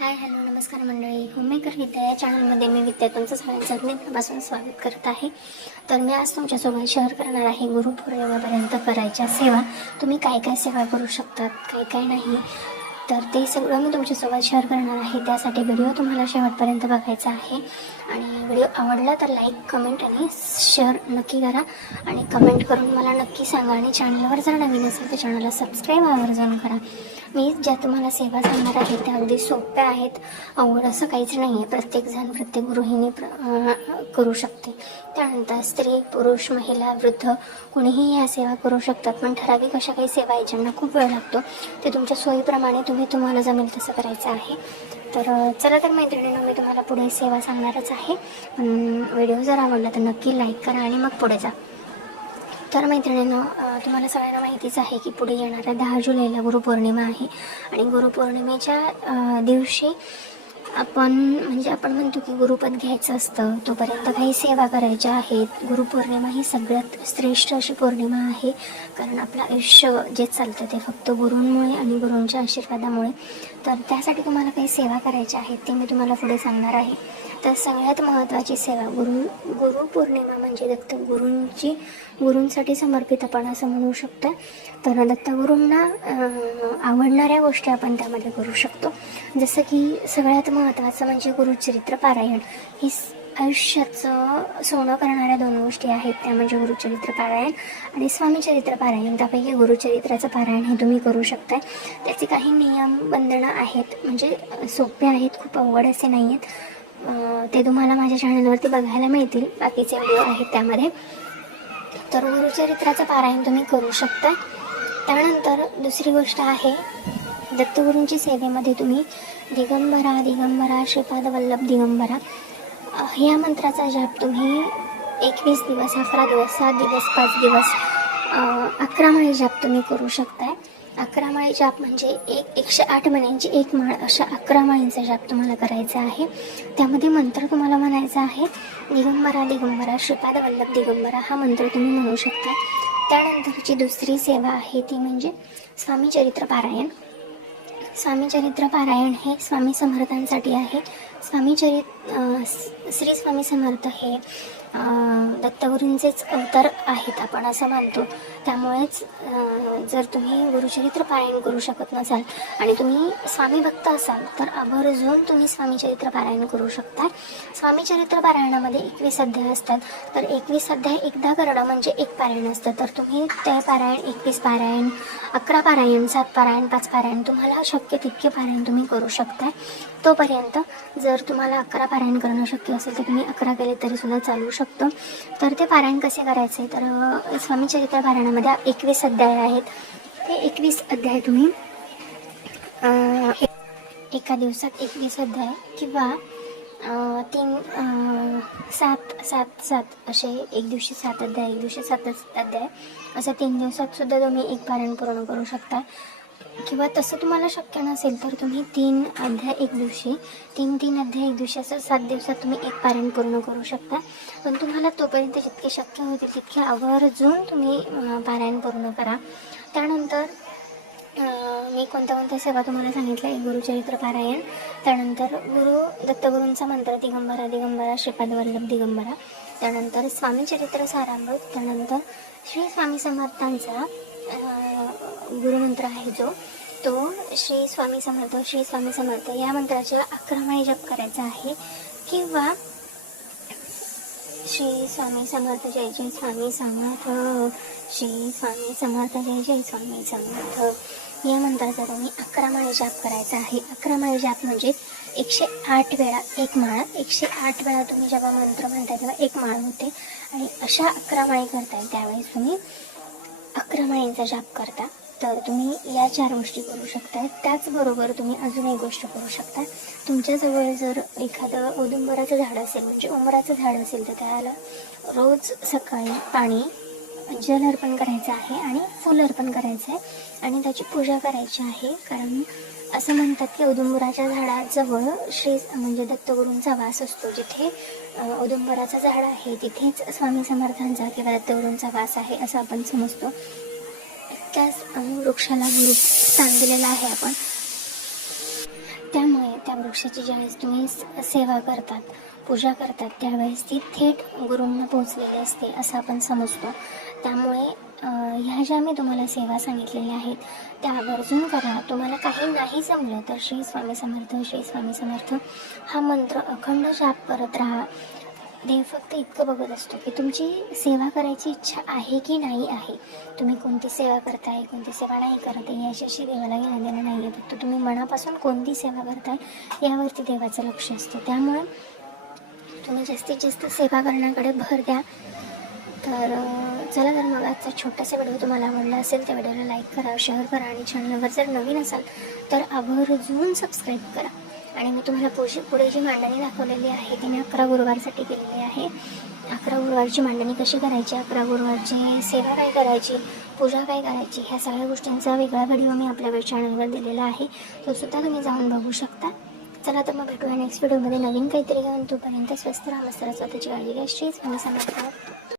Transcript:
Hi hello नमस्कार मंडळी. Homemaker विद्या या चॅनलमध्ये मी विद्या तुमचं सगळ्यांचं अगदी स्वागत करत आहे. तर मी आज तुमच्यासोबत शेअर करणार आहे गुरुपौर्णिमेपर्यंत करायच्या सेवा. तुम्ही काय काय सेवा करू शकतात, काय काय नाही, तर ते सगळं मी तुमच्यासोबत शेअर करणार आहे. त्यासाठी व्हिडिओ तुम्हाला शेवटपर्यंत बघायचा आहे. आणि व्हिडिओ आवडला तर लाईक, कमेंट आणि शेअर नक्की करा. आणि कमेंट करून मला नक्की सांगा. आणि चॅनलवर जर नवीन असेल तर चॅनलला सबस्क्राईब आवर्जून करा. मी ज्या तुम्हाला सेवा सांगणार आहे त्या अगदी सोप्या आहेत, अवघड असं काहीच नाही आहे. प्रत्येक गृहिणी करू शकते. त्यानंतर स्त्री, पुरुष, महिला, वृद्ध कुणीही ह्या सेवा करू शकतात. पण ठराविक अशा काही सेवा आहे ज्यांना खूप वेळ लागतो. ते तुमच्या सोयीप्रमाणे तुम्हाला जमेल तसं करायचं आहे. तर चला तर मैत्रिणींनो, मी तुम्हाला पुढे सेवा सांगणारच आहे. व्हिडिओ जर आवडला तर नक्की लाईक करा आणि मग पुढे जा. तर मैत्रिणींनो, तुम्हाला सगळ्यांना माहितीच आहे की पुढे येणाऱ्या 10 जुलैला गुरुपौर्णिमा आहे. आणि गुरुपौर्णिमेच्या दिवशी आपण म्हणतो की गुरुपद घ्यायचं असतं. तोपर्यंत काही सेवा करायच्या आहेत. गुरुपौर्णिमा ही सगळ्यात श्रेष्ठ अशी पौर्णिमा आहे, कारण आपलं आयुष्य जे चालतं ते फक्त गुरूंमुळे आणि गुरूंच्या आशीर्वादामुळे. तर त्यासाठी तुम्हाला काही सेवा करायच्या आहेत ते मी तुम्हाला पुढे सांगणार आहे. तर सगळ्यात महत्त्वाची सेवा गुरुपौर्णिमा म्हणजे गुरूंसाठी समर्पित आपण असं म्हणू शकतो. तर दत्तगुरूंना आवडणाऱ्या गोष्टी आपण त्यामध्ये करू शकतो. जसं की सगळ्यात महत्त्वाचं म्हणजे गुरुचरित्र पारायण. ही आयुष्याचं सोनं करणाऱ्या 2 गोष्टी आहेत. त्या म्हणजे गुरुचरित्र पारायण आणि स्वामीचरित्र पारायण. त्यापैकी गुरुचरित्राचं पारायण हे तुम्ही करू शकताय. त्याचे काही नियम बंधनं आहेत, म्हणजे सोपे आहेत, खूप अवघड असे नाही आहेत. ते तुम्हाला माझ्या चॅनलवरती बघायला मिळतील. बाकीचे व्हिडिओ आहेत त्यामध्ये. तर गुरुचरित्राचं पारायण तुम्ही करू शकता. त्यानंतर दुसरी गोष्ट आहे, दत्तगुरूंची सेवेमध्ये तुम्ही दिगंबरा दिगंबरा श्रीपाद वल्लभ दिगंबरा ह्या मंत्राचा जाप तुम्ही 21 दिवस, 11 दिवस, 7 दिवस, 5 दिवस 11 माळी जाप तुम्ही करू शकताय. 11 माळी जाप म्हणजे 108 महिन्यांची 1 माळ, अशा 11 माळींचा जाप तुम्हाला करायचा आहे. त्यामध्ये मंत्र तुम्हाला म्हणायचा आहे दिगंबरा दिगंबरा श्रीपाद वल्लभ दिगंबरा हा मंत्र तुम्ही म्हणू शकता. त्यानंतरची दुसरी सेवा आहे ती म्हणजे स्वामीचरित्र पारायण. स्वामीचरित्र पारायण हे स्वामी समर्थांसाठी आहे. श्री स्वामी समर्थ हे दत्तगुरूंचेच अवतार आहेत आपण असं मानतो. त्यामुळेच जर तुम्ही गुरुचरित्र पारायण करू शकत नसाल आणि तुम्ही स्वामी भक्त असाल तर आवर्जून तुम्ही स्वामीचरित्र पारायण करू शकता. स्वामीचरित्र पारायणामध्ये 21 अध्याय असतात. तर 21 अध्याय एकदा करणं म्हणजे एक पारायण असतं. तर तुम्ही ते पारायण 21 पारायण, 11 पारायण, 7 पारायण, 5 पारायण तुम्हाला शक्य तितके पारायण तुम्ही करू शकता. तोपर्यंत जर तुम्हाला 11 पारायण करणं शक्य असेल तर तुम्ही 11 केले तरी सुद्धा चालू शकतं. तर ते पारायण कसे करायचे, तर स्वामीचरित्र पारायणामध्ये 21 अध्याय आहेत. ते 21 अध्याय तुम्ही एका दिवसात 21 अध्याय किंवा 7 असे, एक दिवशी 7 अध्याय, एक दिवशी 7 अध्याय, असं 3 दिवसात सुद्धा तुम्ही एक पारायण पूर्ण करू शकता. किंवा तसं तुम्हाला शक्य नसेल तर तुम्ही 3 अध्याय एक दिवशी, 3 अध्याय एक दिवशी, असं 7 दिवसात तुम्ही एक पारायण पूर्ण करू शकता. पण तुम्हाला तोपर्यंत जितके शक्य होतील तितके आवर्जून तुम्ही पारायण पूर्ण करा. त्यानंतर मी कोणत्या सेवा तुम्हाला सांगितल्या, एक गुरुचरित्र पारायण, त्यानंतर दत्तगुरूंचा मंत्र दिगंबरा दिगंबरा श्रीपाद वल्लभ दिगंबरा, त्यानंतर स्वामीचरित्र सारामृत, त्यानंतर श्री स्वामी समर्थांचा गुरुमंत्र आहे तो श्री स्वामी समर्थ या मंत्राच्या 11 माळी जप करायचा आहे. किंवा श्री स्वामी समर्थ जय जय स्वामी समर्थ, श्री स्वामी समर्थ जय जय स्वामी समर्थ या मंत्राचा तुम्ही 11 माळी जाप करायचा आहे. 11 माळी जाप म्हणजे 108 वेळा एक माळ. 108 वेळा तुम्ही जेव्हा मंत्र म्हणताय तेव्हा एक माळ होते. आणि अशा 11 माळी करताय त्यावेळेस तुम्ही 11 माळींचा जाप करता. तर तुम्ही या 4 गोष्टी करू शकता. त्याचबरोबर तुम्ही अजून एक गोष्ट करू शकता. तुमच्याजवळ जर एखादं औदुंबराचं झाड असेल, म्हणजे उंबराचं झाड असेल, तर त्याला रोज सकाळी पाणी, जल अर्पण करायचं आहे आणि फुल अर्पण करायचं आहे आणि त्याची पूजा करायची आहे. कारण असं म्हणतात की औदुंबराच्या झाडाजवळ म्हणजे दत्तगुरूंचा वास असतो. जिथे औदुंबराचं झाड आहे तिथेच स्वामी समर्थांचा किंवा दत्तगुरूंचा वास आहे असं आपण समजतो. त्याच वृक्षाला गुरु स्थान दिलेलं आहे आपण. त्यामुळे त्या वृक्षाची ज्यावेळेस तुम्ही सेवा करतात, पूजा करतात, त्यावेळेस ती थेट गुरूंना पोहोचलेली असते असं आपण समजतो. त्यामुळे ह्या ज्या मी तुम्हाला सेवा सांगितलेल्या आहेत त्या आवर्जून करा. तुम्हाला काही नाही जमलं तर श्री स्वामी समर्थ, श्री स्वामी समर्थ हा मंत्र अखंड जाप करत राहा. देव फक्त इतकं बघत असतो की तुमची सेवा करायची इच्छा आहे की नाही आहे. तुम्ही कोणती सेवा करताय, कोणती सेवा नाही करत आहे याच्याशी देवाला घेणं देणं नाही आहे. फक्त तुम्ही मनापासून कोणती सेवा करताय यावरती देवाचं लक्ष असतं. त्यामुळे तुम्ही जास्तीत जास्त सेवा करण्याकडे भर द्या. तर चला तर मग आजचा छोटासा व्हिडिओ तुम्हाला आवडला असेल त्या व्हिडिओला लाईक करा, शेअर करा आणि चॅनलवर जर नवीन असाल तर आवर्जून सबस्क्राईब करा. आणि मी तुम्हाला पुढे जी मांडणी दाखवलेली आहे ती मी 11 गुरुवारसाठी केलेली आहे. 11 गुरुवारची मांडणी कशी करायची, 11 गुरुवारची सेवा काय करायची, पूजा काय करायची, ह्या सगळ्या गोष्टींचा वेगळा व्हिडिओ मी आपल्या चॅनलवर दिलेला आहे. तो सुद्धा तुम्ही जाऊन बघू शकता. चला तर मग भेटूया नेक्स्ट व्हिडिओमध्ये नवीन काहीतरी घेऊन. तोपर्यंत स्वस्त राहा, मस्त राहा, स्वतःची काळजी घ्या. श्री स्वामी समर्थ.